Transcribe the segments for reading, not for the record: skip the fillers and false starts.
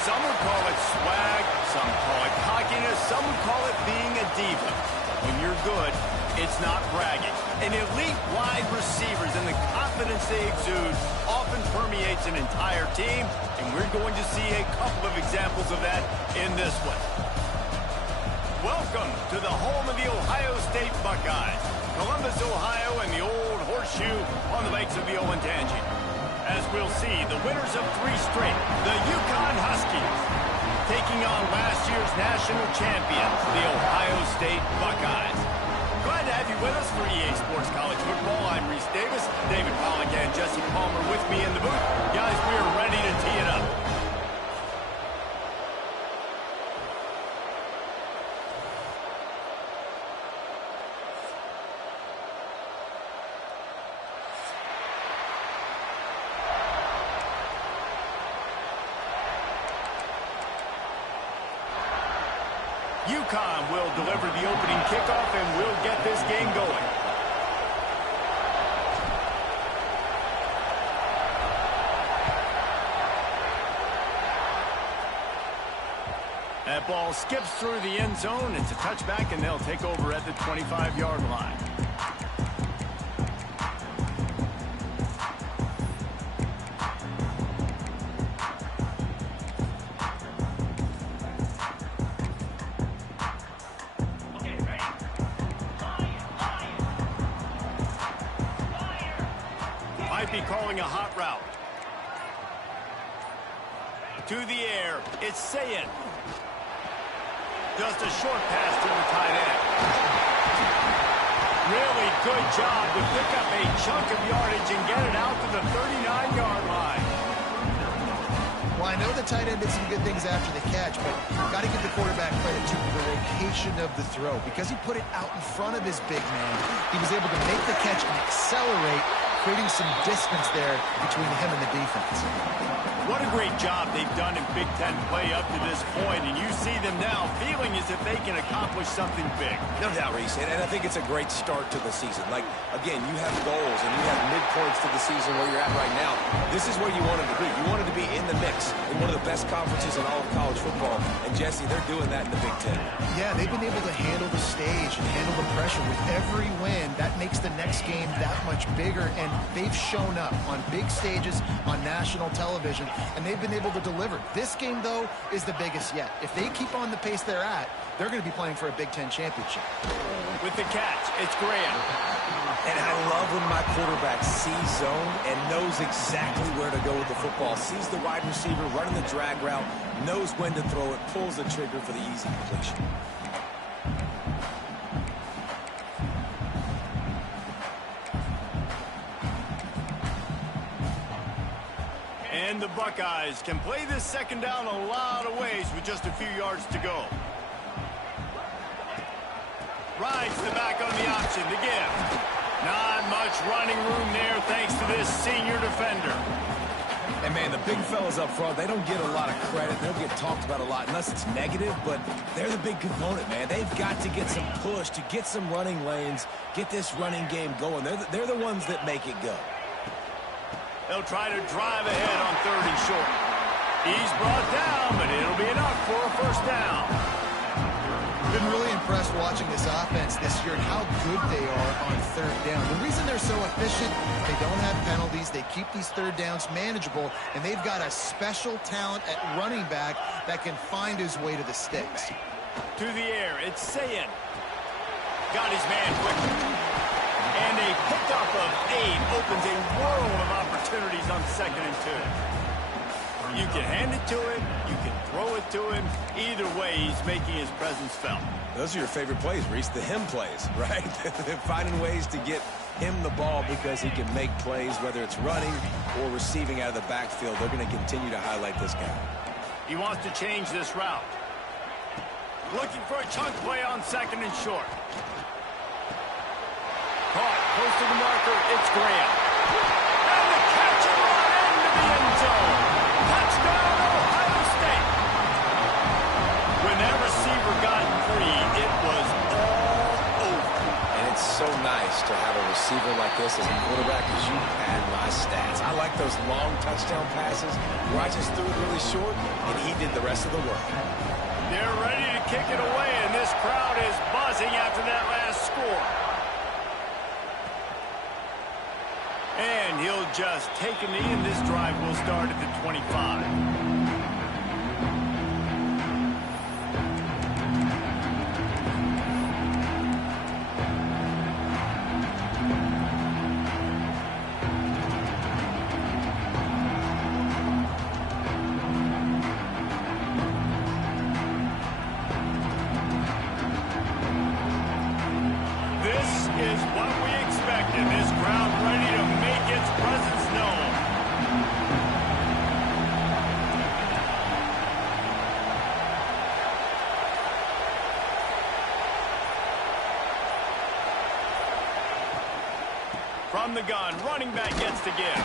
Some would call it swag, some call it cockiness, some would call it being a diva. When you're good, it's not bragging. An elite wide receivers and the confidence they exude often permeates an entire team, and we're going to see a couple of examples of that in this one. Welcome to the home of the Ohio State Buckeyes, Columbus, Ohio, and the old horseshoe on the banks of the Olentangy. As we'll see, the winners of 3 straight, the UConn Huskies, taking on last year's national champions, the Ohio State Buckeyes. Glad to have you with us for EA Sports College Football. I'm Reese Davis, David Pollack and Jesse Palmer with me in the booth. Guys, we are ready to tee it up. UConn will deliver the opening kickoff, and we'll get this game going. That ball skips through the end zone. It's a touchback, and they'll take over at the 25-yard line. Might be calling a hot route. To the air, it's Sayin. Just a short pass to the tight end. Really good job to pick up a chunk of yardage and get it out to the 39-yard line. Well, I know the tight end did some good things after the catch, but got to give the quarterback credit to the location of the throw. Because he put it out in front of his big man, he was able to make the catch and accelerate, creating some distance there between him and the defense. What a great job they've done in Big Ten play up to this point, and you see them now feeling as if they can accomplish something big. No doubt, Reese, and I think it's a great start to the season. Like, again, you have goals and you have midpoints to the season where you're at right now. This is where you wanted to be. You wanted to be in the mix in one of the best conferences in all of college football, and Jesse, they're doing that in the Big Ten. Yeah, they've been able to handle the stage and handle the pressure. With every win, that makes the next game that much bigger, and they've shown up on big stages on national television, and they've been able to deliver. This game, though, is the biggest yet. If they keep on the pace they're at, they're going to be playing for a Big Ten championship. With the catch, it's Graham. And I love when my quarterback sees zone and knows exactly where to go with the football. Sees the wide receiver running the drag route, knows when to throw it, pulls the trigger for the easy completion. And the Buckeyes can play this second down a lot of ways with just a few yards to go. Rides the back on the option to give. Not much running room there thanks to this senior defender. And, man, the big fellas up front, they don't get a lot of credit. They don't get talked about a lot unless it's negative, but they're the big component, man. They've got to get some push to get some running lanes, get this running game going. They're the ones that make it go. They'll try to drive ahead on 3rd and short. He's brought down, but it'll be enough for a first down. Been really impressed watching this offense this year and how good they are on 3rd down. The reason they're so efficient, they don't have penalties. They keep these 3rd downs manageable, and they've got a special talent at running back that can find his way to the sticks. To the air, it's Sayin. Got his man quickly. And a pickup of 8 opens a world of opportunities on 2nd and 2. You can hand it to him, you can throw it to him. Either way, he's making his presence felt. Those are your favorite plays, Reese, the him plays, right? They're finding ways to get him the ball because he can make plays, whether it's running or receiving out of the backfield. They're going to continue to highlight this guy. He wants to change this route. Looking for a chunk play on 2nd and short. Caught, close to the marker, it's Graham. And the catch and run into the end zone. Touchdown, Ohio State. When that receiver got free, it was all over. And it's so nice blessed to have a receiver like this as a quarterback because you had my stats. I like those long touchdown passes where I just threw it really short, and he did the rest of the work. They're ready to kick it away, and this crowd is buzzing after that last score. And he'll just take a knee, and this drive will start at the 25. From the gun, running back gets to give.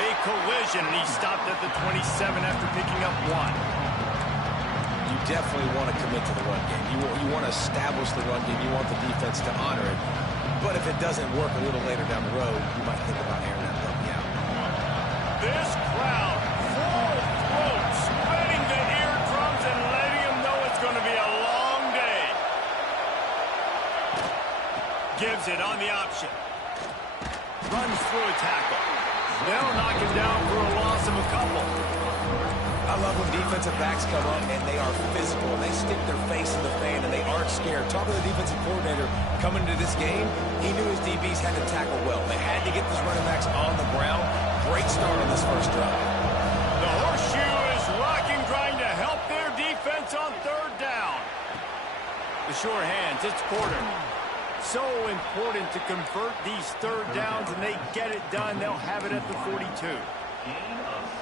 A collision, and he stopped at the 27 after picking up 1. You definitely want to commit to the run game. You want to establish the run game. You want the defense to honor it. But if it doesn't work a little later down the road, you might think about airing that puppy out. This crowd, full throat, spreading the eardrums and letting them know it's going to be a long day. Gives it on the option. Runs through a tackle. They'll knock him down for a loss of a couple. I love when defensive backs come up and they are physical. And they stick their face in the fan and they aren't scared. Talking to the defensive coordinator coming into this game, he knew his DBs had to tackle well. They had to get these running backs on the ground. Great start on this first drive. The horseshoe is rocking, trying to help their defense on third down. The sure hands, it's Porter. So important to convert these third downs, and they get it done. They'll have it at the 42.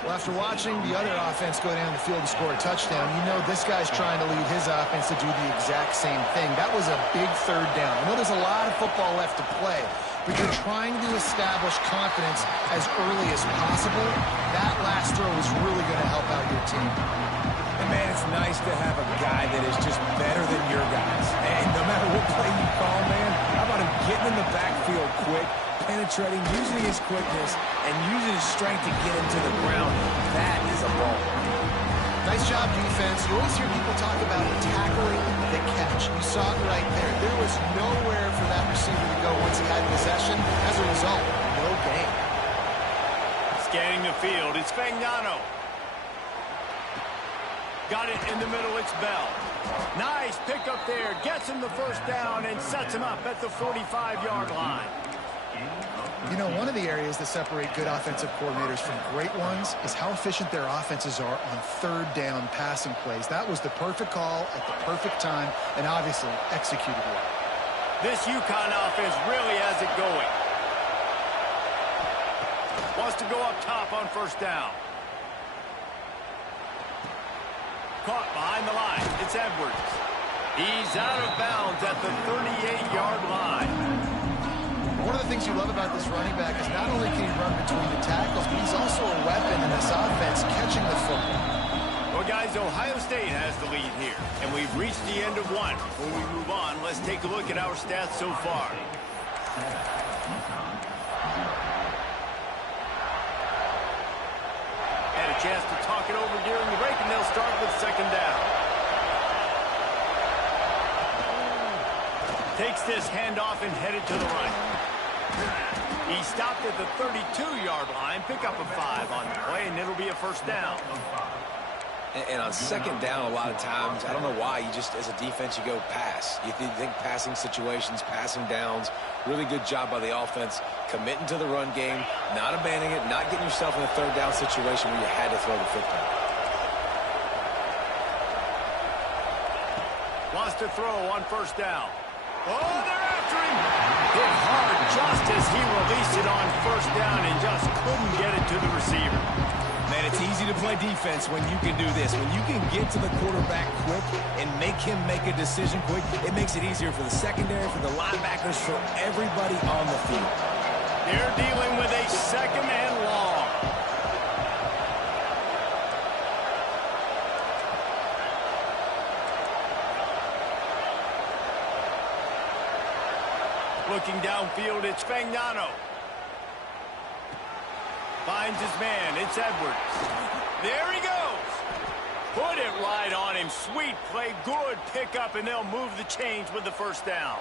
Well, after watching the other offense go down the field and score a touchdown, you know this guy's trying to lead his offense to do the exact same thing. That was a big third down. I know there's a lot of football left to play, but you're trying to establish confidence as early as possible. That last throw is really going to help out your team. And, man, it's nice to have a guy that is just better than your guys. And no matter what play you call, man, how about him getting in the backfield quick, penetrating, using his quickness, and using his strength to get into the ground. That is a ball. Nice job, defense. You always hear people talk about tackling the catch. You saw it right there. There was nowhere for that receiver to go once he had possession. As a result, no gain. Scanning the field, it's Fagnano. Got it in the middle, it's Bell. Nice pick up there, gets him the first down and sets him up at the 45-yard line. You know, one of the areas that separate good offensive coordinators from great ones is how efficient their offenses are on third down passing plays. That was the perfect call at the perfect time and obviously executed well. This UConn offense really has it going. Wants to go up top on first down. Caught behind the line. It's Edwards. He's out of bounds at the 38-yard line. One of the things you love about this running back is not only can he run between the tackles, but he's also a weapon in this offense catching the football. Well, guys, Ohio State has the lead here, and we've reached the end of one. Before we move on, let's take a look at our stats so far. Had a chance to talk it over during the break, and they'll start with second down. Takes this handoff and headed to the right. He stopped at the 32-yard line, pick up a 5 on the play, and it'll be a first down. And on second down, a lot of times, I don't know why, you just, as a defense, you go pass. You think passing situations, passing downs, really good job by the offense, committing to the run game, not abandoning it, not getting yourself in a third down situation where you had to throw the football. Wants to throw on first down. Oh, they're after him. Hit hard just as he released it on first down and just couldn't get it to the receiver. Man, it's easy to play defense when you can do this. When you can get to the quarterback quick and make him make a decision quick, it makes it easier for the secondary, for the linebackers, for everybody on the field. They're dealing with a second and long. Looking downfield, it's Fagnano. Finds his man, it's Edwards. There he goes. Put it right on him. Sweet play, good pickup, and they'll move the chains with the first down.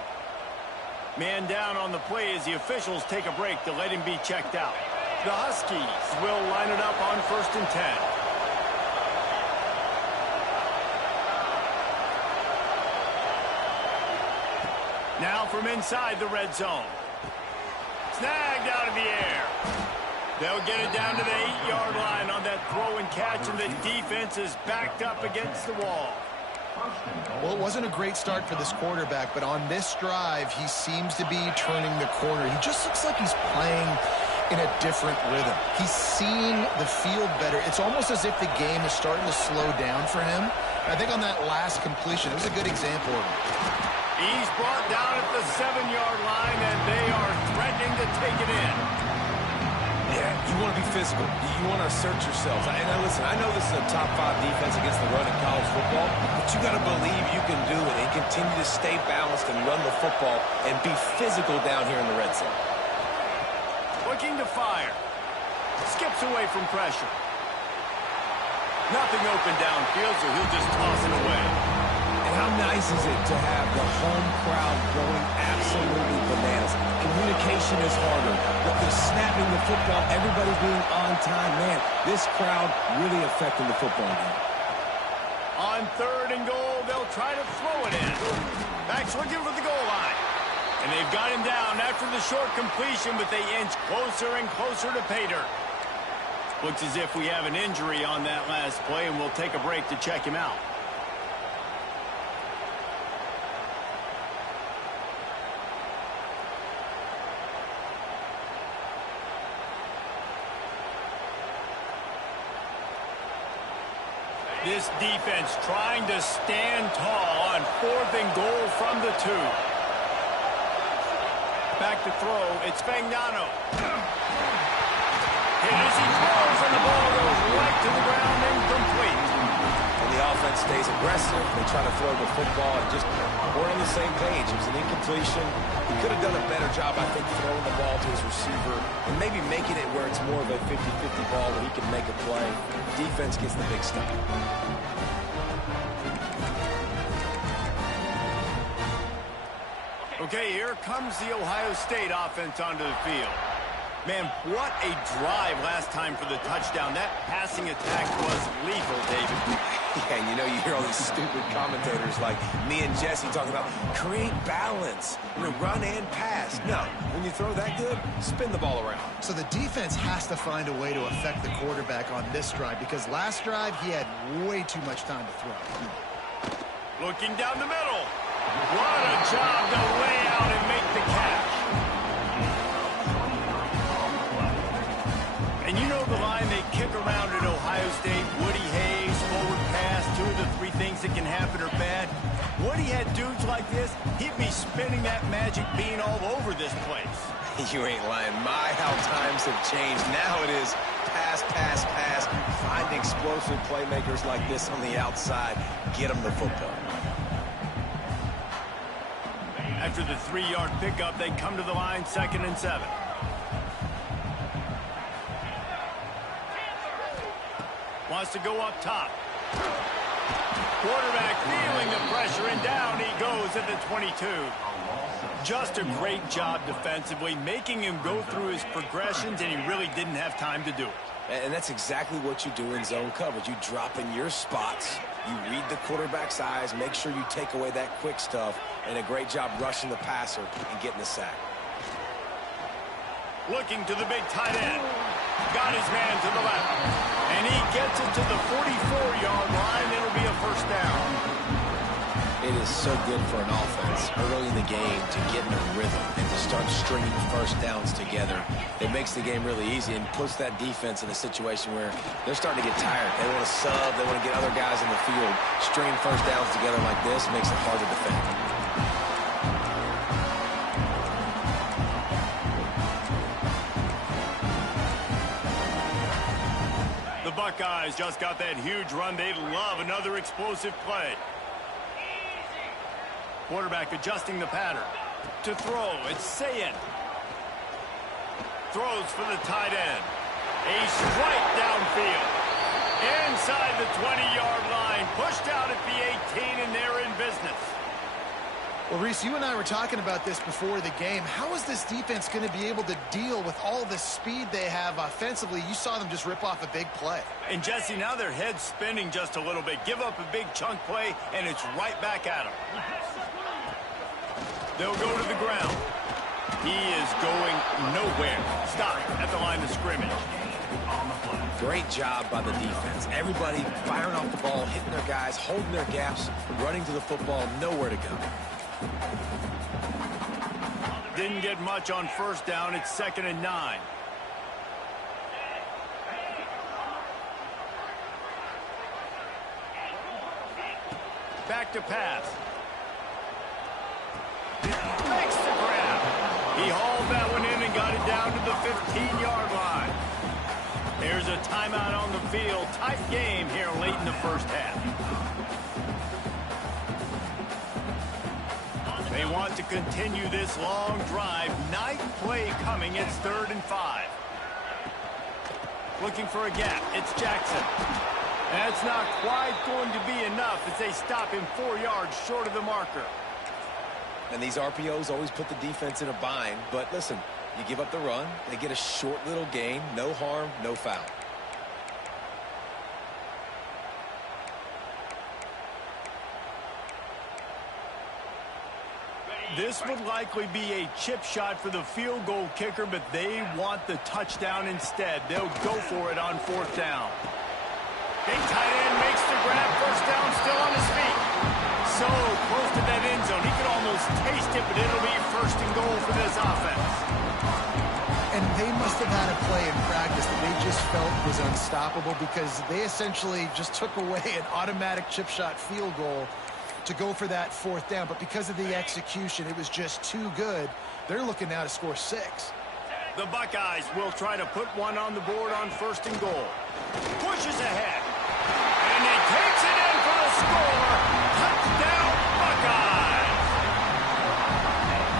Man down on the play as the officials take a break to let him be checked out. The Huskies will line it up on 1st and 10. Now from inside the red zone. Snagged out of the air. They'll get it down to the 8-yard line on that throw and catch, and the defense is backed up against the wall. Well, it wasn't a great start for this quarterback, but on this drive, he seems to be turning the corner. He just looks like he's playing in a different rhythm. He's seeing the field better. It's almost as if the game is starting to slow down for him. I think on that last completion, it was a good example of it. He's brought down at the 7-yard line, and they are threatening to take it in. Yeah, you want to be physical. You want to assert yourselves. And listen, I know this is a top 5 defense against the run in college football, but you got to believe you can do it and continue to stay balanced and run the football and be physical down here in the red zone. Looking to fire. Skips away from pressure. Nothing open downfield, so he'll just toss it away. And how nice is it to have the home crowd going absolutely bananas? Communication is harder. The snapping the football, everybody being on time. Man, this crowd really affecting the football game. On 3rd and goal, they'll try to throw it in. Back's looking for the goal line. And they've got him down after the short completion, but they inch closer and closer to pay dirt. Looks as if we have an injury on that last play, and we'll take a break to check him out. This defense trying to stand tall on 4th and goal from the 2. Back to throw, it's Fagnano. Hit as he throws, and the ball goes right to the ground, incomplete. And the offense stays aggressive. They try to throw the football and just we're on the same page. It was an incompletion. He could have done a better job, I think, throwing the ball to his receiver and maybe making it where it's more of a 50-50 ball where he can make a play. Defense gets the big stop. Okay, here comes the Ohio State offense onto the field. Man, what a drive last time for the touchdown. That passing attack was lethal, David. Yeah, and you know, you hear all these stupid commentators like me and Jesse talking about create balance, run and pass. No, when you throw that good, spin the ball around. So the defense has to find a way to affect the quarterback on this drive because last drive he had way too much time to throw. Looking down the middle. What a job to lay out and make the catch. And you know the line they kick around at Ohio State, Woody Hayes, forward pass, 2 of the 3 things that can happen are bad. Woody had dudes like this, he'd be spinning that magic bean all over this place. You ain't lying. My, how times have changed. Now it is pass, pass, pass. Find explosive playmakers like this on the outside. Get them the football. After the 3-yard pickup, they come to the line, 2nd and 7. Wants to go up top. Quarterback feeling the pressure, and down he goes at the 22. Just a great job defensively, making him go through his progressions, and he really didn't have time to do it. And that's exactly what you do in zone coverage. You drop in your spots, you read the quarterback's eyes, make sure you take away that quick stuff, and a great job rushing the passer and getting the sack. Looking to the big tight end. Got his man to the left. And he gets it to the 44-yard line. It'll be a first down. It is so good for an offense early in the game to get in a rhythm and to start stringing first downs together. It makes the game really easy and puts that defense in a situation where they're starting to get tired. They want to sub. They want to get other guys in the field. Stringing first downs together like this makes it hard to defend. The Buckeyes just got that huge run. They'd love another explosive play. Quarterback adjusting the pattern. To throw, it's Sayin. Throws for the tight end. A strike downfield. Inside the 20-yard line. Pushed out at the 18, and they're in business. Well, Reese, you and I were talking about this before the game. How is this defense going to be able to deal with all the speed they have offensively? You saw them just rip off a big play. And, Jesse, now their head's spinning just a little bit. Give up a big chunk play, and it's right back at them. They'll go to the ground. He is going nowhere. Stop at the line of scrimmage. Great job by the defense. Everybody firing off the ball, hitting their guys, holding their gaps, running to the football, nowhere to go. Didn't get much on first down. It's 2nd and 9. Back to pass. Makes the grab. He hauled that one in and got it down to the 15-yard line. There's a timeout on the field. Tight game here late in the first half. They want to continue this long drive. Ninth play coming. It's 3rd and 5. Looking for a gap. It's Jackson. That's not quite going to be enough as they stop him 4 yards short of the marker. And these RPOs always put the defense in a bind. But listen, you give up the run, they get a short little gain. No harm, no foul. This would likely be a chip shot for the field goal kicker, but they want the touchdown instead. They'll go for it on 4th down. Big tight end makes the grab. First down, still on his feet. So close to that end zone. He could almost taste it, but it'll be 1st and goal for this offense. And they must have had a play in practice that they just felt was unstoppable because they essentially just took away an automatic chip shot field goal to go for that 4th down. But because of the execution, it was just too good. They're looking now to score 6. The Buckeyes will try to put one on the board on 1st and goal. Pushes ahead. And he takes it in for the score. Touchdown, Buckeyes.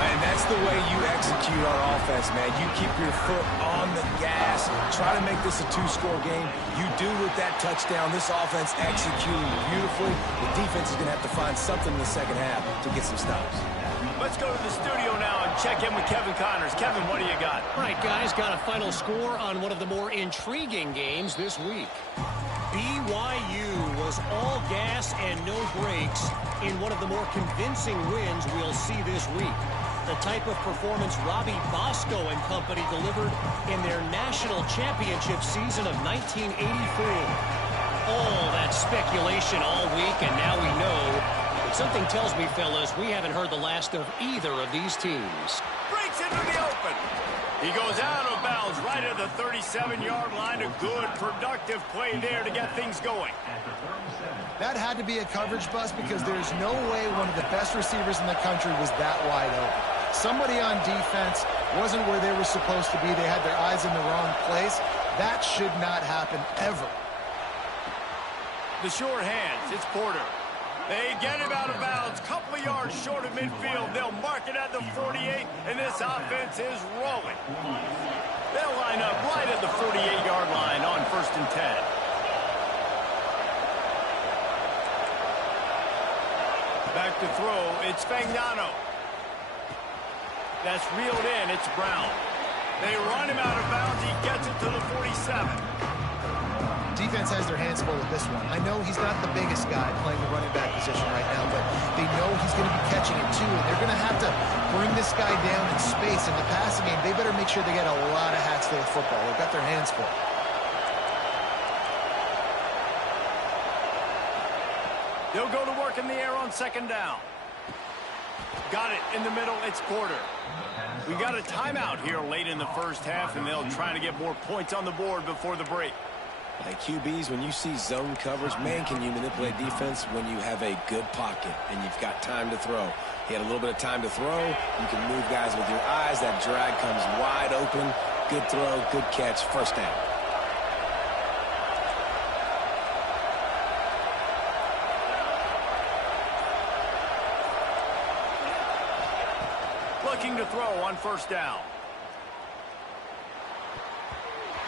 And that's the way you execute on offense, man. You keep your foot on the gas. Try to make this a 2-score game. You do with that touchdown. This offense executing beautifully. The defense is going to have to find something in the second half to get some stops. Let's go to the studio now and check in with Kevin Connors. Kevin, what do you got? All right, guys, got a final score on one of the more intriguing games this week. BYU was all gas and no brakes in one of the more convincing wins we'll see this week. The type of performance Robbie Bosco and company delivered in their national championship season of 1984. All that speculation all week, and now we know. But something tells me, fellas, we haven't heard the last of either of these teams. Breaks into the open. He goes out of bounds right at the 37-yard line. A good, productive play there to get things going. That had to be a coverage bust because there's no way one of the best receivers in the country was that wide open. Somebody on defense wasn't where they were supposed to be. They had their eyes in the wrong place. That should not happen ever. The short hands, it's Porter. They get him out of bounds, couple of yards short of midfield. They'll mark it at the 48, and this offense is rolling. They'll line up right at the 48-yard line on 1st and 10. Back to throw, it's Fagnano. That's reeled in, it's Brown. They run him out of bounds, he gets it to the 47. Defense has their hands full with this one. I know he's not the biggest guy playing the running back position right now, but they know he's going to be catching it too, and they're going to have to bring this guy down in space. In the passing game, they better make sure they get a lot of hats to the football. They've got their hands full. They'll go to work in the air on 2nd down. Got it in the middle, it's Porter. We got a timeout here late in the first half, and they'll try to get more points on the board before the break. Like QBs, when you see zone coverage, man, can you manipulate defense when you have a good pocket and you've got time to throw. He had a little bit of time to throw. You can move guys with your eyes. That drag comes wide open. Good throw, good catch, 1st down. looking to throw on first down.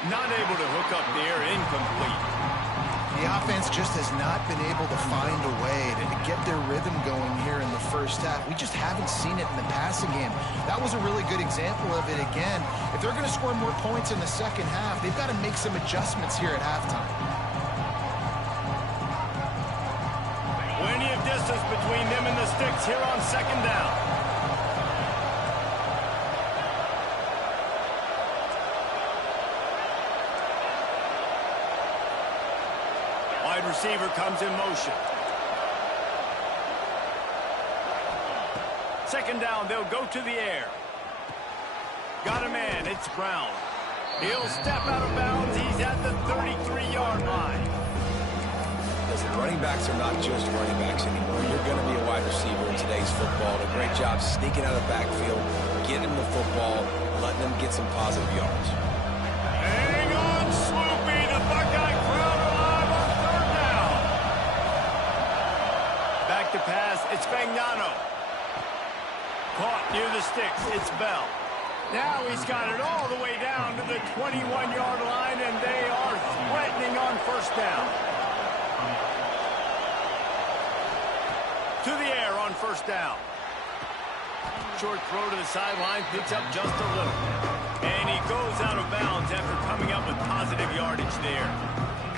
Not able to hook up there, incomplete. The offense just has not been able to find a way to get their rhythm going here in the first half. We just haven't seen it in the passing game. That was a really good example of it again. If they're going to score more points in the second half, they've got to make some adjustments here at halftime. Plenty of distance between them and the sticks here on second down. Wide receiver comes in motion. Second down, they'll go to the air. Got a man, it's Brown. He'll step out of bounds. He's at the 33-yard line. Listen, running backs are not just running backs anymore. You're going to be a wide receiver in today's football. A great job sneaking out of the backfield, getting them the football, letting them get some positive yards. Hang on, Swoopy. The Buckeye crowd alive on third down. Back to pass. It's Fagnano. Caught near the sticks. It's Bell. Now he's got it all the way down to the 21-yard line, and they are threatening on first down. To the air on first down. Short throw to the sideline, picks up just a little. And he goes out of bounds after coming up with positive yardage there.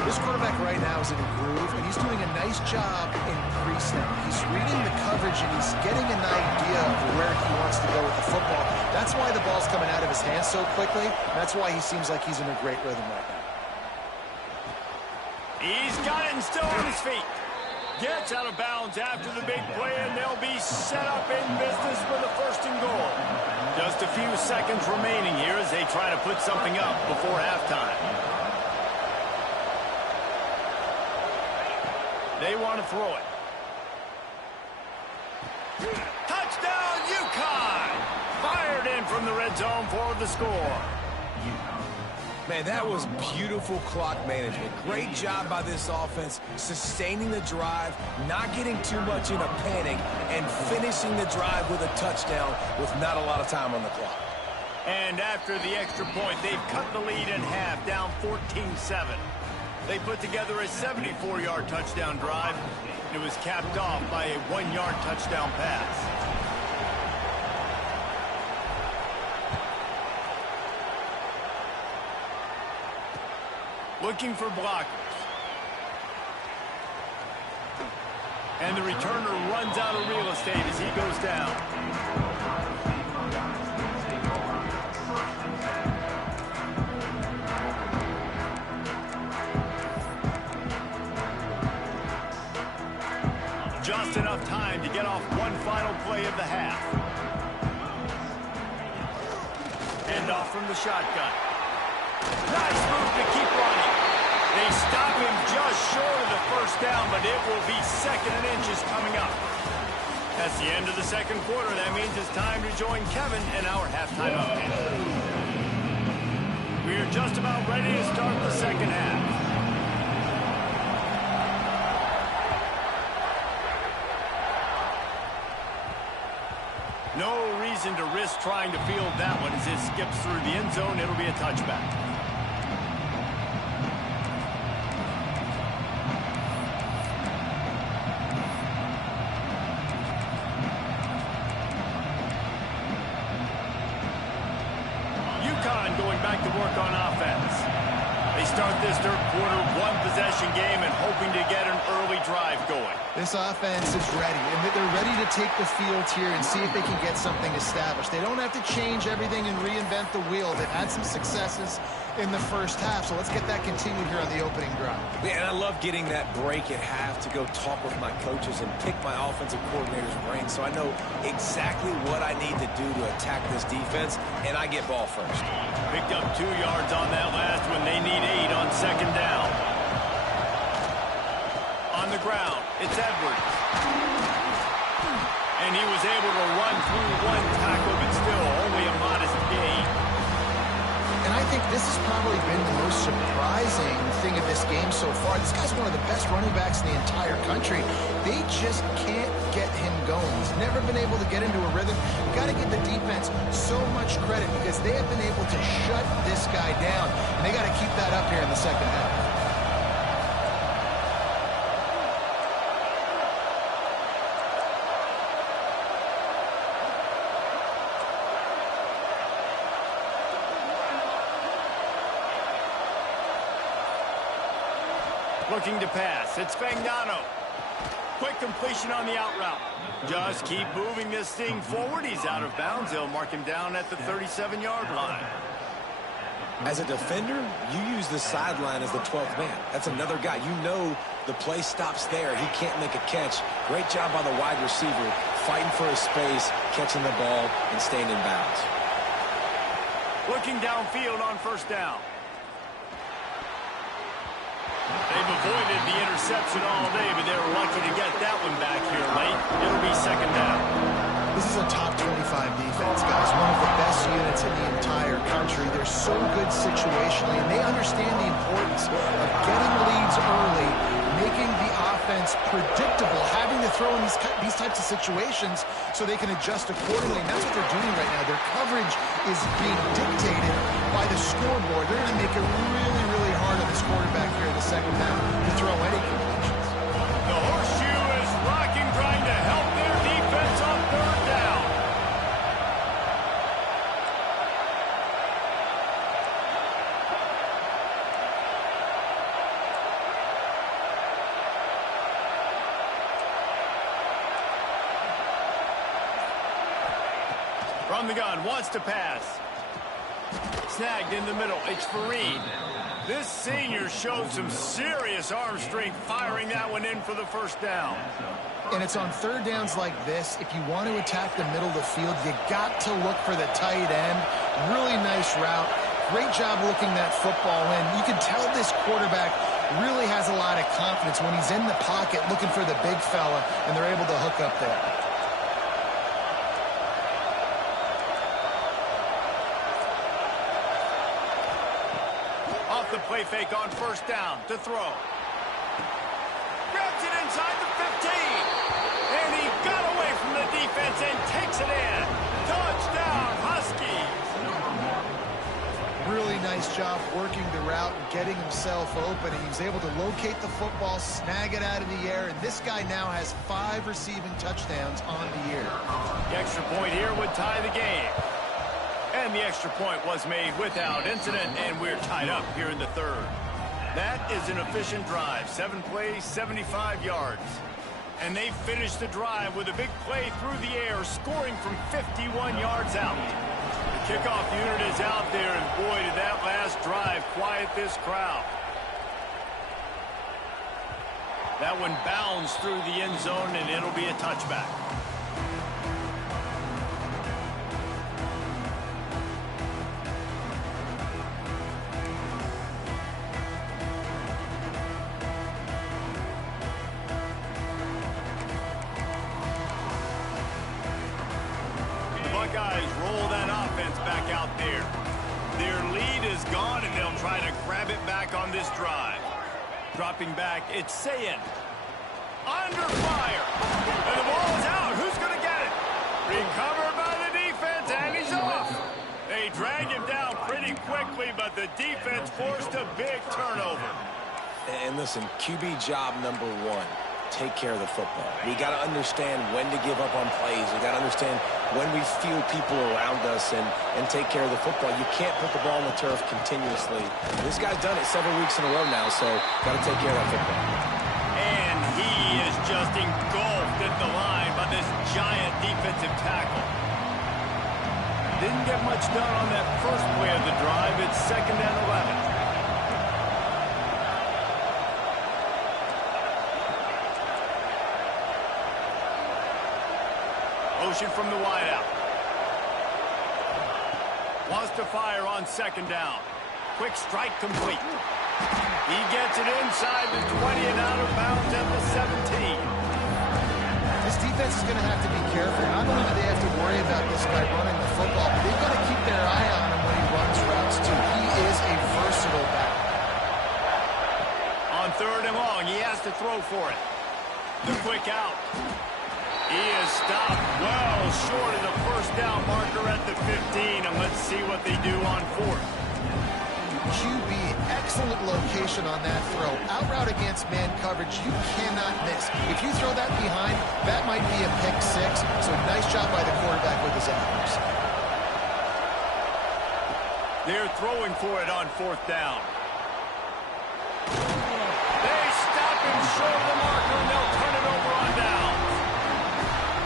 This quarterback right now is in a groove, and he's doing a nice job in pre-snap. He's reading the coverage, and he's getting an idea of where he wants to go with the football. That's why the ball's coming out of his hands so quickly. That's why he seems like he's in a great rhythm right now. He's got it and still on his feet. Gets out of bounds after the big play, and they'll be set up in business for the first and goal. Just a few seconds remaining here as they try to put something up before halftime. They want to throw it. Touchdown, UConn! Fired in from the red zone for the score. Man, that was beautiful clock management. Great job by this offense, sustaining the drive, not getting too much in a panic, and finishing the drive with a touchdown with not a lot of time on the clock. And after the extra point, they've cut the lead in half, down 14-7. They put together a 74-yard touchdown drive. It was capped off by a 1-yard touchdown pass. Looking for blockers. And the returner runs out of real estate as he goes down. Just enough time to get off one final play of the half. Hand off from the shotgun. Nice move to keep running. They stop him just short of the first down, but it will be second and inches coming up. That's the end of the second quarter. That means it's time to join Kevin in our halftime update. We're just about ready to start the second half. No reason to risk trying to field that one as it skips through the end zone. It'll be a touchback. UConn going back to work on offense. They start this third quarter one-possession game and hoping to get an early drive going. This offense is ready, and they're ready to take the field here and see if they can get something established. They don't have to change everything and reinvent the wheel. They've had some successes in the first half, so let's get that continued here on the opening drive. Yeah, and I love getting that break at half to go talk with my coaches and pick my offensive coordinator's brain so I know exactly what I need to do to attack this defense, and I get ball first. Picked up 2 yards on that last one. They need 8 on second down. On the ground, it's Edwards. And he was able to run through one tackle, but still only a modest gain. And I think this has probably been the most surprising thing of this game so far. This guy's one of the best running backs in the entire country. They just can't get him going. He's never been able to get into a rhythm. You got to give the defense so much credit because they have been able to shut this guy down, and they got to keep that up here in the second half. Looking to pass. It's Fagnano. Quick completion on the out route. Just keep moving this thing forward. He's out of bounds. They'll mark him down at the 37-yard line. As a defender, you use the sideline as the 12th man. That's another guy. You know the play stops there. He can't make a catch. Great job by the wide receiver, fighting for his space, catching the ball, and staying in bounds. Looking downfield on first down. They've avoided the interception all day, but they were lucky to get that one back here late. It'll be second down. This is a top 25 defense, guys. One of the best units in the entire country. They're so good situationally, and they understand the importance of getting leads early, making the offense predictable, having to throw in these types of situations so they can adjust accordingly. And that's what they're doing right now. Their coverage is being dictated by the scoreboard. They're going to make it really, really hard on this quarterback here in the second half to throw any completions. The horseshoe is rocking, trying to help their defense on third down. From the gun, wants to pass. Snagged in the middle. It's Fareed. This senior showed some serious arm strength firing that one in for the first down. And it's on third downs like this. If you want to attack the middle of the field, you got to look for the tight end. Really nice route. Great job looking that football in. You can tell this quarterback really has a lot of confidence when he's in the pocket looking for the big fella, and they're able to hook up there. The play fake on first down to throw. Grabs it inside the 15. And he got away from the defense and takes it in. Touchdown, Huskies. Really nice job working the route and getting himself open. He was able to locate the football, snag it out of the air, and this guy now has 5 receiving touchdowns on the year. The extra point here would tie the game. And the extra point was made without incident, and we're tied up here in the third. That is an efficient drive. 7 plays, 75 yards. And they finished the drive with a big play through the air, scoring from 51 yards out. The kickoff unit is out there, and boy, did that last drive quiet this crowd. That one bounds through the end zone, and it'll be a touchback. Buckeyes roll that offense back out there. Their lead is gone, and they'll try to grab it back on this drive. Dropping back, it's Sayin. Under fire. And the ball is out. Who's going to get it? Recovered by the defense, and he's off. They drag him down pretty quickly, but the defense forced a big turnover. And listen, QB job number 1. Take care of the football. We got to understand when to give up on plays. We got to understand when we feel people around us and take care of the football. You can't put the ball on the turf continuously. This guy's done it several weeks in a row now, so got to take care of that football. And he is just engulfed at the line by this giant defensive tackle. Didn't get much done on that first play of the drive. It's 2nd and 11. Motion from the wideout. Wants to fire on 2nd down. Quick strike complete. He gets it inside the 20 and out of bounds at the 17. This defense is going to have to be careful. Not only do they have to worry about this guy running the football, but they've got to keep their eye on him when he runs routes too. He 3rd and long. He has to throw for it. The quick out. He is stopped well short of the first down marker at the 15. And let's see what they do on 4th. QB, excellent location on that throw. Out route against man coverage, you cannot miss. If you throw that behind, that might be a pick 6. So nice job by the quarterback with his efforts. They're throwing for it on 4th down. They stop him short of the marker, and they'll turn it over on downs.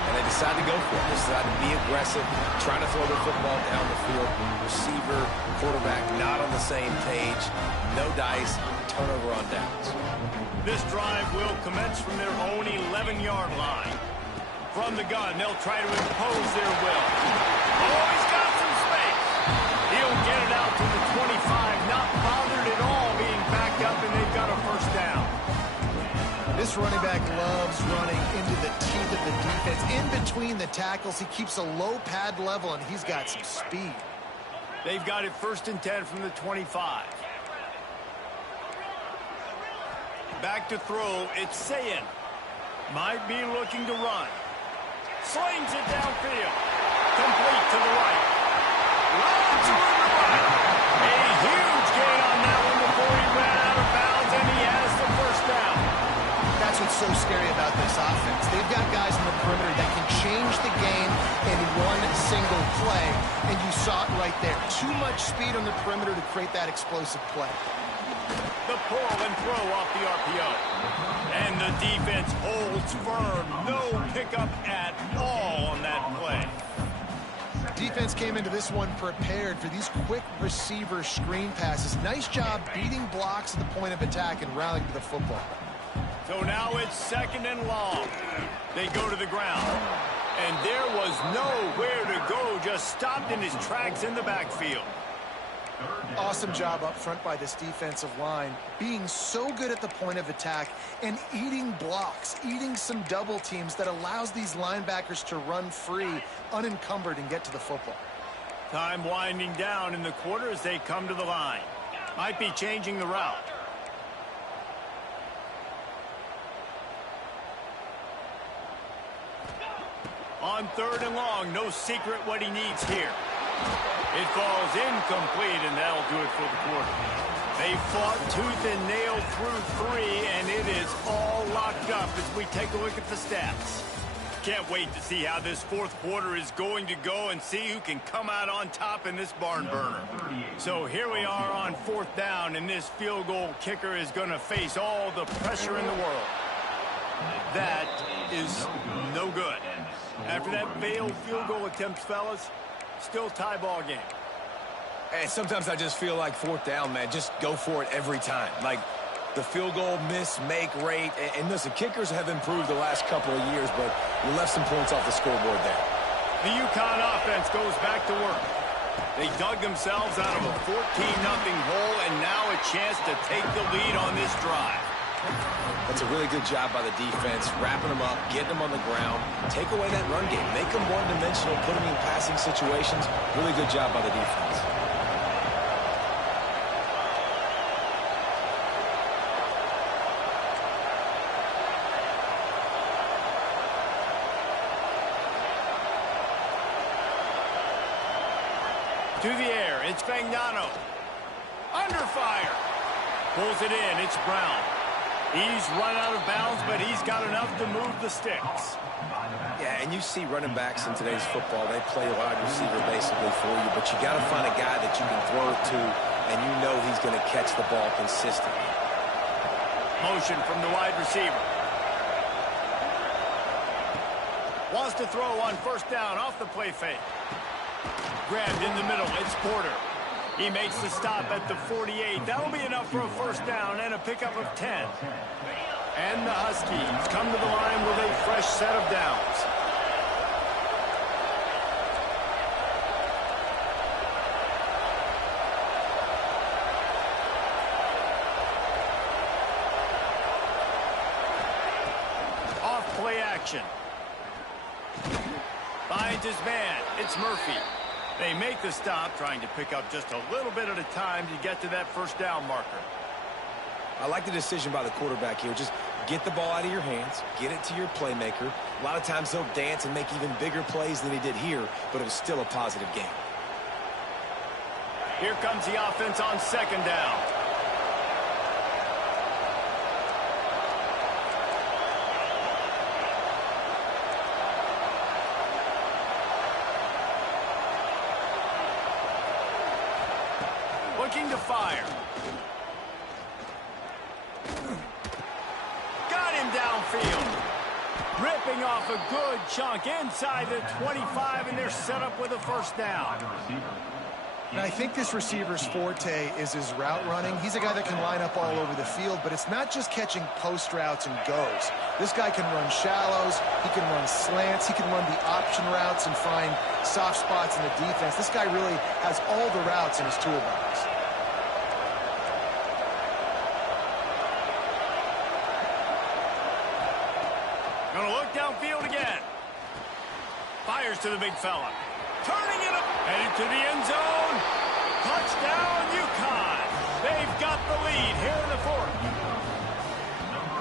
And they decide to go for it. They decide to be aggressive, trying to throw the football down the field. Receiver, quarterback, not on the same page. No dice, turnover on downs. This drive will commence from their own 11-yard line. From the gun, they'll try to impose their will. Oh, he's got some space. He'll get it out to the 25, not bothered at all being backed up, and they've got a first down. This running back loves running into the teeth of the defense. In between the tackles, he keeps a low pad level, and he's got some speed. They've got it 1st and 10 from the 25. Back to throw, it's Sayin. Might be looking to run. Slings it downfield. Complete to the right. Lots of room to run. A huge gain on that one before he ran out of bounds, and he has the first down. That's what's so scary about this offense. They've got guys in the perimeter that can change the game in one single play, and you saw it right there. Too much speed on the perimeter to create that explosive play. The pull and throw off the RPO. And the defense holds firm. No pickup at all on that play. Defense came into this one prepared for these quick receiver screen passes. Nice job beating blocks at the point of attack and rallying to the football. So now it's 2nd and long. They go to the ground. And there was nowhere to go, just stopped in his tracks in the backfield. Awesome job up front by this defensive line, being so good at the point of attack and eating blocks, eating some double teams that allows these linebackers to run free, unencumbered, and get to the football. Time winding down in the quarter as they come to the line. Might be changing the route. On 3rd and long, no secret what he needs here. It falls incomplete, and that'll do it for the quarter. They fought tooth and nail through 3, and it is all locked up as we take a look at the stats. Can't wait to see how this 4th quarter is going to go and see who can come out on top in this barn burner. So here we are on 4th down, and this field goal kicker is going to face all the pressure in the world. That is no good. After that failed field goal attempt, fellas, still tie ball game. And sometimes I just feel like 4th down, man, just go for it every time. Like the field goal miss, make rate. And listen, kickers have improved the last couple of years, but we left some points off the scoreboard there. The UConn offense goes back to work. They dug themselves out of a 14-0 hole, and now a chance to take the lead on this drive. That's a really good job by the defense, wrapping them up, getting them on the ground, take away that run game, make them one-dimensional, put them in passing situations. Really good job by the defense. To the air, it's Fagnano. Under fire. Pulls it in, it's Brown. He's run out of bounds, but he's got enough to move the sticks. Yeah, and you see running backs in today's football, they play wide receiver basically for you, but you got to find a guy that you can throw it to, and you know he's going to catch the ball consistently. Motion from the wide receiver. Wants to throw on 1st down off the play fake. Grabbed in the middle, it's Porter. He makes the stop at the 48. That'll be enough for a 1st down and a pickup of 10. And the Huskies come to the line with a fresh set of downs. Off play action. Finds his man. It's Murphy. They make the stop, trying to pick up just a little bit at a time to get to that 1st down marker. I like the decision by the quarterback here. Just get the ball out of your hands, get it to your playmaker. A lot of times they'll dance and make even bigger plays than he did here, but it was still a positive game. Here comes the offense on second down. Looking to fire. Got him downfield. Ripping off a good chunk inside the 25, and they're set up with a first down. And I think this receiver's forte is his route running. He's a guy that can line up all over the field, but it's not just catching post routes and goes. This guy can run shallows, he can run slants, he can run the option routes and find soft spots in the defense. This guy really has all the routes in his toolbox. Gonna look downfield again. Fires to the big fella. Turning it up. Headed to the end zone. Touchdown, UConn. They've got the lead here in the fourth.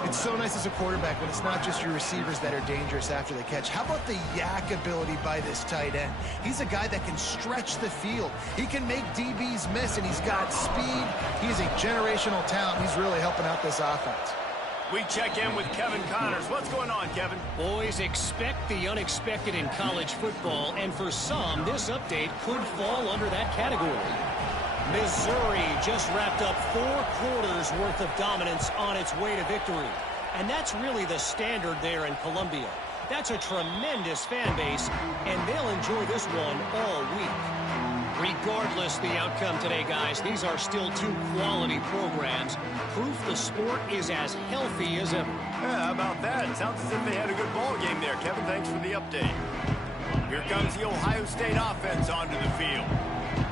It's so nice as a quarterback when it's not just your receivers that are dangerous after the catch. How about the yak ability by this tight end? He's a guy that can stretch the field. He can make DBs miss, and he's got speed. He's a generational talent. He's really helping out this offense. We check in with Kevin Connors. What's going on, Kevin? Boys, expect the unexpected in college football, and for some, this update could fall under that category. Missouri just wrapped up 4 quarters worth of dominance on its way to victory. And that's really the standard there in Columbia. That's a tremendous fan base, and they'll enjoy this one all week. Regardless the outcome today, guys, these are still 2 quality programs. Proof the sport is as healthy as ever. Yeah, how about that? Sounds as if they had a good ball game there. Kevin, thanks for the update. Here comes the Ohio State offense onto the field.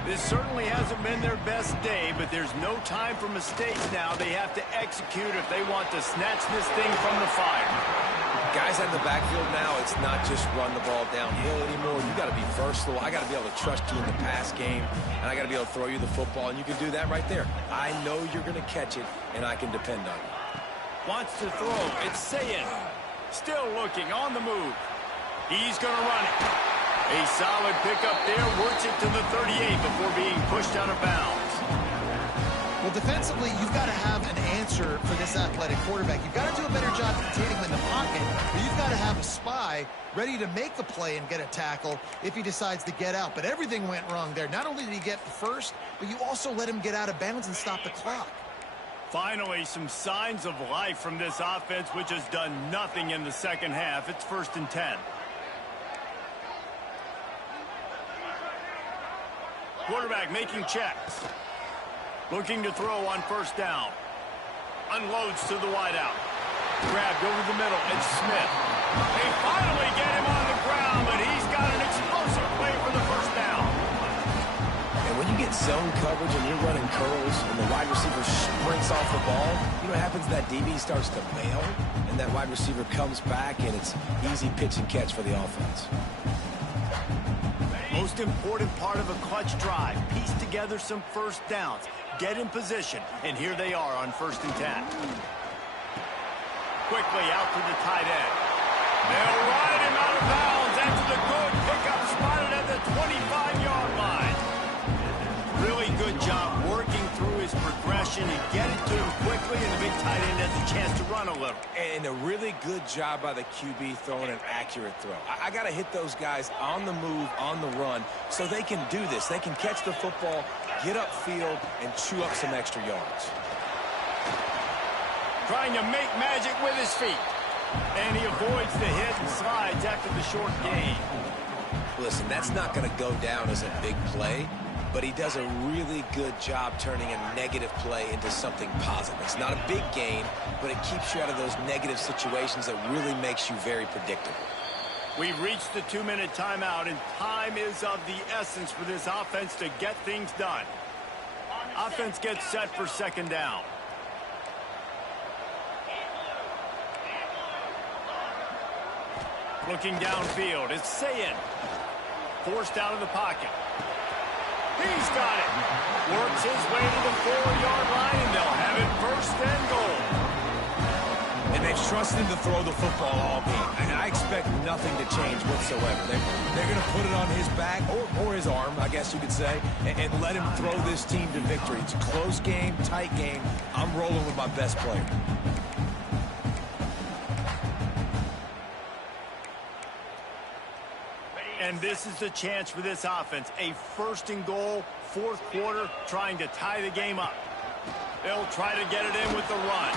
This certainly hasn't been their best day, but there's no time for mistakes now. They have to execute if they want to snatch this thing from the fire. Guys out in the backfield now, it's not just run the ball downhill anymore. You got to be versatile. I got to be able to trust you in the pass game, and I got to be able to throw you the football, and you can do that right there. I know you're going to catch it, and I can depend on you. Wants to throw. It's Sayin. Still looking on the move. He's going to run it. A solid pickup there. Works it to the 38 before being pushed out of bounds. Well, defensively, you've got to have an answer for this athletic quarterback. You've got to do a better job containing him in the pocket, but you've got to have a spy ready to make the play and get a tackle if he decides to get out. But everything went wrong there. Not only did he get first, but you also let him get out of bounds and stop the clock. Finally, some signs of life from this offense, which has done nothing in the second half. It's 1st and 10. Quarterback making checks. Looking to throw on 1st down. Unloads to the wideout. Grabbed over the middle. It's Smith. They finally get him on the ground, but he's got an explosive play for the 1st down. And when you get zone coverage and you're running curls and the wide receiver sprints off the ball, you know what happens? That DB starts to bail, and that wide receiver comes back, and it's easy pitch and catch for the offense. Most important part of a clutch drive. Piece together some 1st downs. Get in position, and here they are on 1st and 10. Quickly out to the tight end. They'll ride him out of bounds after the good pickup spotted at the 25-yard line. Really good job working through his progression and get it to him quickly, and the big tight end has a chance to run a little. And a really good job by the QB throwing an accurate throw. I got to hit those guys on the move, on the run, so they can do this. They can catch the football, get upfield, and chew up some extra yards. Trying to make magic with his feet. And he avoids the hit and slides after the short gain. Listen, that's not going to go down as a big play, but he does a really good job turning a negative play into something positive. It's not a big gain, but it keeps you out of those negative situations that really makes you very predictable. We've reached the 2-minute timeout, and time is of the essence for this offense to get things done. Offense gets set for 2nd down. Looking downfield, it's Sayin. Forced out of the pocket. He's got it. Works his way to the 4-yard line, and they'll have it first and goal. And they've trusted him to throw the football all game. And I expect nothing to change whatsoever. They're going to put it on his back, or his arm, I guess you could say, and let him throw this team to victory. It's a close game, tight game. I'm rolling with my best player. And this is the chance for this offense. A first and goal, fourth quarter, trying to tie the game up. They'll try to get it in with the run.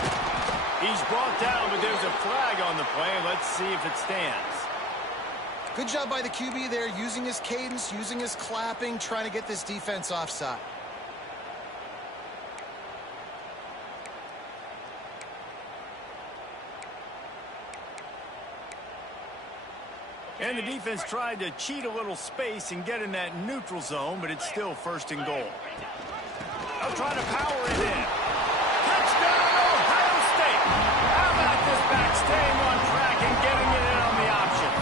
He's brought down, but there's a flag on the play. Let's see if it stands. Good job by the QB there, using his cadence, using his clapping, trying to get this defense offside. And the defense tried to cheat a little space and get in that neutral zone, but it's still first and goal. They'll try to power it in. Touchdown, Ohio State! How about this back staying on track and getting it in on the option?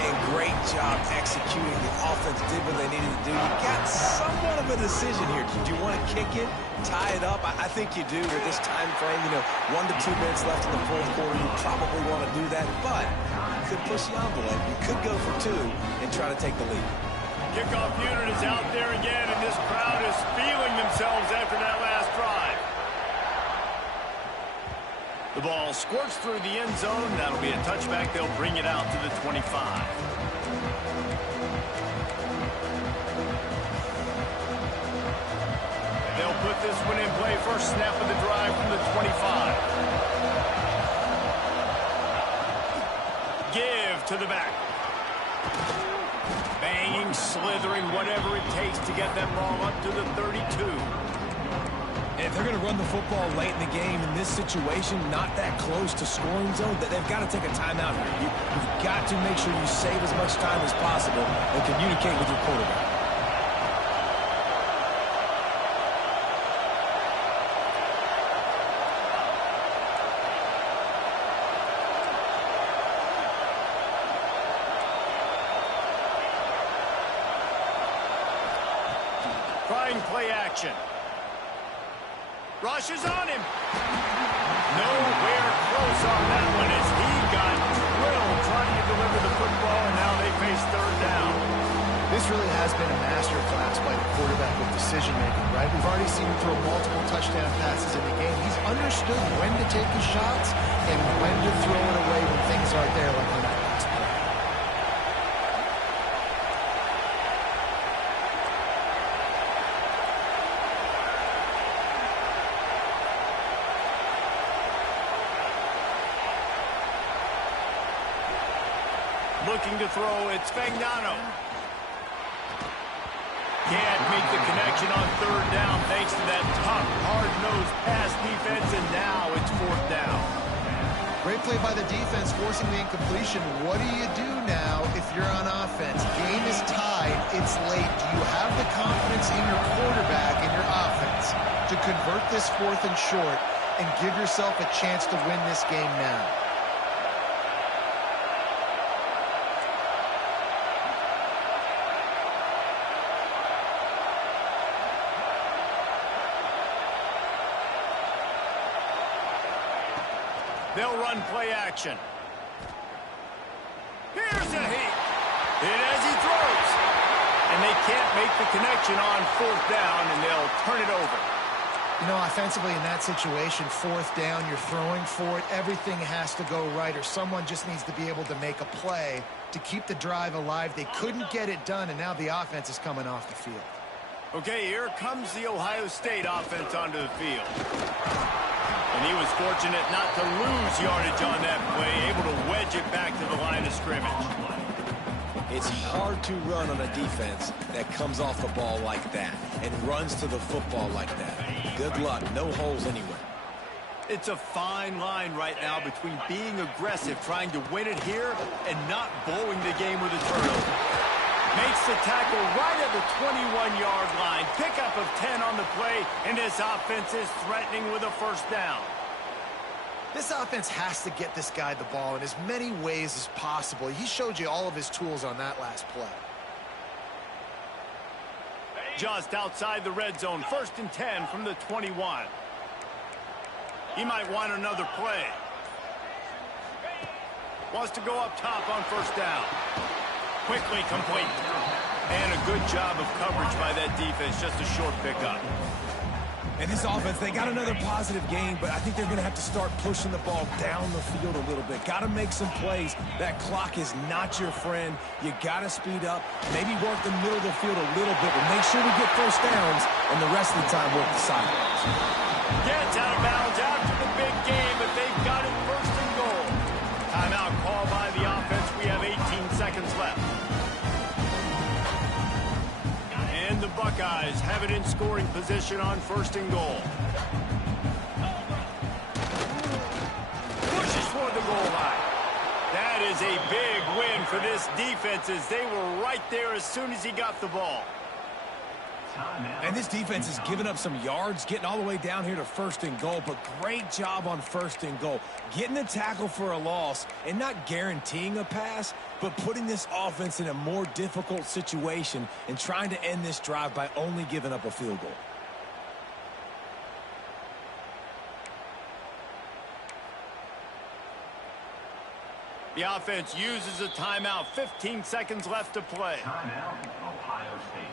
And great job executing. The offense did what they needed to do. You got somewhat of a decision here. Do you want to kick it, tie it up? I think you do with this time frame. 1 to 2 minutes left in the fourth quarter. You probably want to do that, but you could push the envelope. You could go for 2 and try to take the lead. Kickoff unit is out there again, and this crowd is feeling themselves after that last drive. The ball squirts through the end zone. That'll be a touchback. They'll bring it out to the 25. They'll put this one in play. First snap of the drive from the 25. Give to the back. Banging, slithering, whatever it takes to get that ball up to the 32. And if they're going to run the football late in the game in this situation, not that close to scoring zone, they've got to take a timeout here. You've got to make sure you save as much time as possible and communicate with your quarterback. Trying play action. Rushes on him. Nowhere close on that one as he got drilled trying to deliver the football, and now they face third down. This really has been a master class by the quarterback with decision-making, right? We've already seen him throw multiple touchdown passes in the game. He's understood when to take his shots and when to throw it away when things aren't there, like on that last play. Looking to throw, it's Fagnano. Can't make the connection on third down thanks to that tough, hard-nosed pass defense, and now it's fourth down. Great play by the defense, forcing the incompletion. What do you do now if you're on offense? Game is tied, it's late. Do you have the confidence in your quarterback and your offense to convert this fourth and short and give yourself a chance to win this game now? They'll run play action. Here's a heat. And as he throws. And they can't make the connection on fourth down, and they'll turn it over. Offensively in that situation, fourth down, you're throwing for it. Everything has to go right, or someone just needs to be able to make a play to keep the drive alive. They couldn't get it done, and now the offense is coming off the field. Okay, here comes the Ohio State offense onto the field. And he was fortunate not to lose yardage on that play, able to wedge it back to the line of scrimmage. It's hard to run on a defense that comes off the ball like that and runs to the football like that. Good luck. No holes anywhere. It's a fine line right now between being aggressive, trying to win it here, and not blowing the game with a turnover. Makes the tackle right at the 21-yard line. Pickup of 10 on the play, and this offense is threatening with a first down. This offense has to get this guy the ball in as many ways as possible. He showed you all of his tools on that last play. Just outside the red zone, 1st and 10 from the 21. He might want another play. Wants to go up top on 1st down. Quickly complete. And a good job of coverage by that defense, just a short pickup. And this offense, they got another positive game, but I think they're going to have to start pushing the ball down the field a little bit. Got to make some plays. That clock is not your friend. You got to speed up, maybe work the middle of the field a little bit, but make sure we get 1st downs, and the rest of the time work the sidelines. Gets out of bounds after the big game, but they've got it 1st and goal. Timeout call by the offense. We have 18 seconds left. And the Buckeyes have it in scoring position on 1st and goal. Pushes toward the goal line. That is a big win for this defense as they were right there as soon as he got the ball. And this defense has given up some yards, getting all the way down here to 1st and goal, but great job on 1st and goal. Getting the tackle for a loss and not guaranteeing a pass, but putting this offense in a more difficult situation and trying to end this drive by only giving up a field goal. The offense uses a timeout. 15 seconds left to play. Timeout, Ohio State.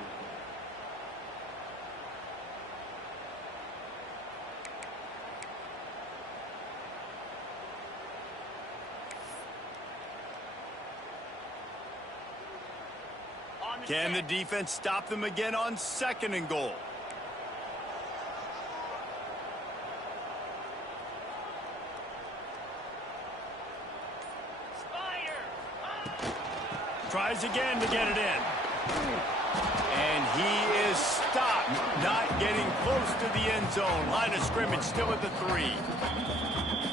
Can the defense stop them again on 2nd and goal? Tries again to get it in. And he is stopped, not getting close to the end zone. Line of scrimmage still at the 3.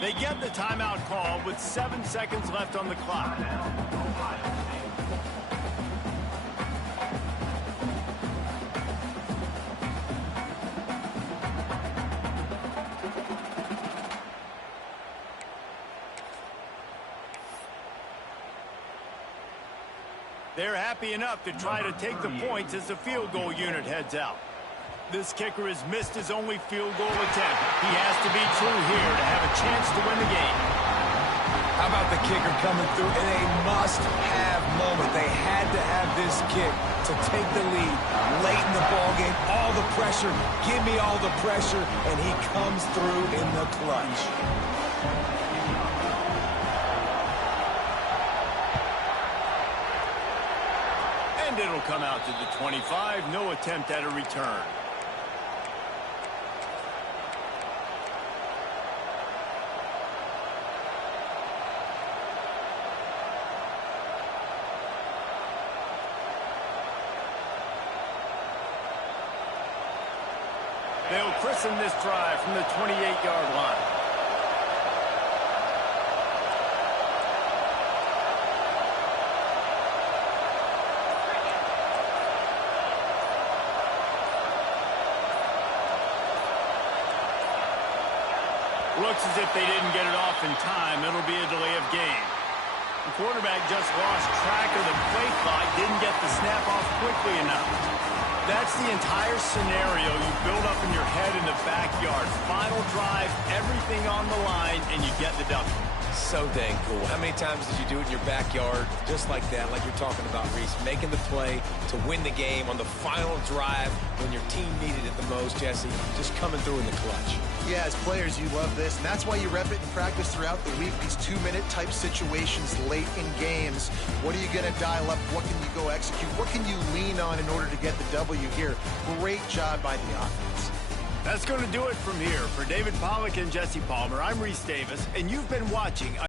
They get the timeout call with 7 seconds left on the clock. They're happy enough to try to take the points as the field goal unit heads out. This kicker has missed his only field goal attempt. He has to be true here to have a chance to win the game. How about the kicker coming through in a must-have moment? They had to have this kick to take the lead late in the ballgame. All the pressure, give me all the pressure, and he comes through in the clutch. And it'll come out to the 25. No attempt at a return. They'll christen this drive from the 28-yard line. Looks as if they didn't get it off in time. It'll be a delay of game. The quarterback just lost track of the play clock, didn't get the snap off quickly enough. That's the entire scenario you build up in your head in the backyard. Final drive, everything on the line, and you get the W. So dang cool. How many times did you do it in your backyard just like that, like you're talking about, Reese, making the play to win the game on the final drive when your team needed it the most, Jesse, just coming through in the clutch. Yeah, as players, you love this, and that's why you rep it in practice throughout the week, these 2-minute type situations late in games. What are you going to dial up? What can you go execute? What can you lean on in order to get the W here? Great job by the offense. That's going to do it from here. For David Pollack and Jesse Palmer, I'm Reese Davis, and you've been watching